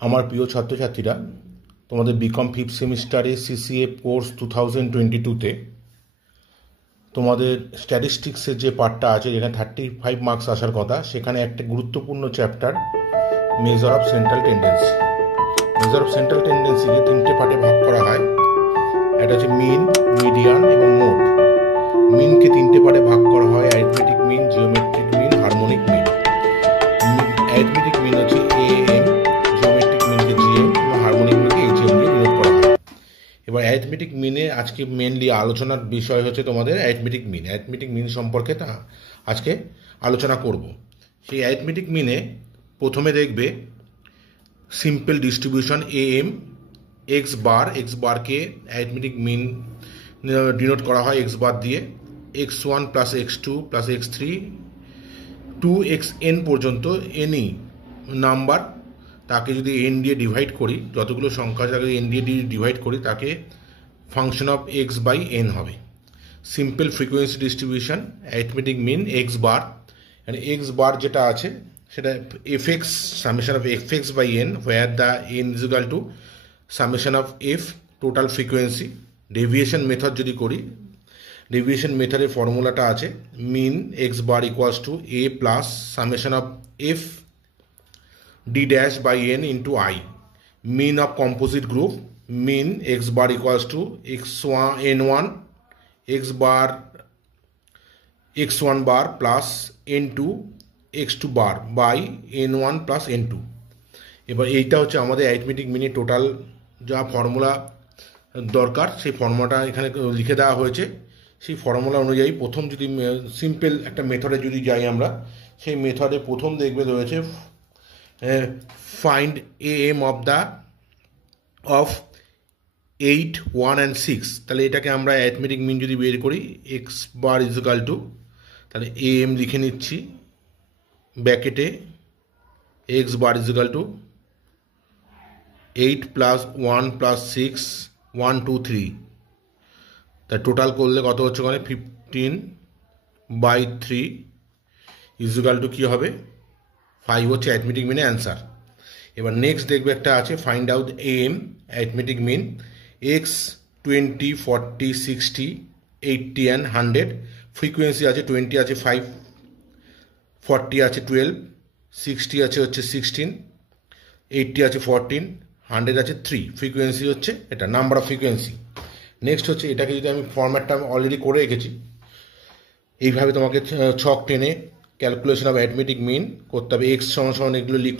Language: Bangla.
আমার প্রিয় ছাত্রছাত্রীরা, তোমাদের বিকম ফিফথ সেমিস্টারে সিসিএ কোর্স 2022-তে তোমাদের স্ট্যাটিস্টিক্সের যে পার্টটা আছে, যেখানে 35 মার্কস আসার কথা, সেখানে একটা গুরুত্বপূর্ণ chapter measure of central tendency. Measure of central টেন্ডেন্সিকে 3টে পার্টে ভাগ করা হয়। এটা হচ্ছে মিন, মিডিয়ান এবং মোড। মিনকে 3টে পার্টে ভাগ করা হয়: arithmetic mean, geometric mean, harmonic mean. Arithmetic mean হচ্ছে এএম, জিওমেট্রিক মিনকে জিএম এবং হারমোনিক মিনকে এইচএম দিয়ে ডিনোট করা হয়। এবার অ্যারিথমেটিক মিনে আজকে মেনলি আলোচনার বিষয় হচ্ছে তোমাদের অ্যারিথমেটিক মিন। অ্যারিথমেটিক মিন সম্পর্কে আজকে আলোচনা করব। সেই অ্যারিথমেটিক মিনে প্রথমে দেখবে সিম্পল ডিস্ট্রিবিউশন এএম এক্স বারকে অ্যারিথমেটিক মিন ডিনোট করা হয় এক্স বার দিয়ে। x1 plus x2 plus x3 2xn পর্যন্ত এনি নাম্বার, তাকে যদি এন দিয়ে ডিভাইড করি, যতগুলো সংখ্যা যাকে এন দিয়ে ডিভাইড করি, তাকে function of X by N হবে। Simple frequency distribution arithmetic mean X bar, X bar যেটা আছে সেটা F X summation of F X by N, where the N is equal to summation of F total frequency. Deviation method যদি করি, ডেভিয়েশন মেথডের ফর্মুলাটা আছে mean X bar equals to A plus summation of F d dash by n into I. Mean of composite group, mean x bar equals to x1 n1 x bar x1 bar plus n2 x2 bar by n1 plus n2। এবার এইটা হচ্ছে আমাদের অ্যারিথমেটিক মিনের টোটাল যা ফর্মুলা দরকার, সেই ফর্মুলাটা এখানে লিখে দেওয়া হয়েছে। সেই ফর্মুলা অনুযায়ী প্রথম যদি সিম্পল একটা মেথডে যদি যাই আমরা, সেই মেথডে প্রথম দেখবে রয়েছে find am of 8, 1 and 6। তাহলে এটাকে আমরা অ্যারিথমেটিক মিন যদি বের করি, x bar is equal two, তাহলে am লিখে নিচ্ছি ব্র্যাকেটে, x bar is equal two 8 plus 1 plus 6 1 2 3। তা টোটাল করলে কত হচ্ছে, মানে 15/3 ইজ ইকুয়াল টু কী হবে 5 হচ্ছে অ্যারিথমেটিক মিনে অ্যান্সার। এবার নেক্সট দেখবে একটা আছে find out M arithmetic mean X 20 40 60 80 and 100। Frequency আছে 20 আছে 5, 40 আছে 12, 60 আছে হচ্ছে 16, 80 আছে 14, 100 আছে 3। ফ্রিকোয়েন্সি হচ্ছে এটা, নাম্বার অফ ফ্রিকোয়েন্সি। নেক্সট হচ্ছে এটাকে যদি আমি ফরম্যাটটা অলরেডি করে রেখেছি, এইভাবে তোমাকে ছক টেনে ক্যালকুলেশন অফ অ্যারিথমেটিক মিন করতে হবে। এক্স সমান এগুলো লিখলাম।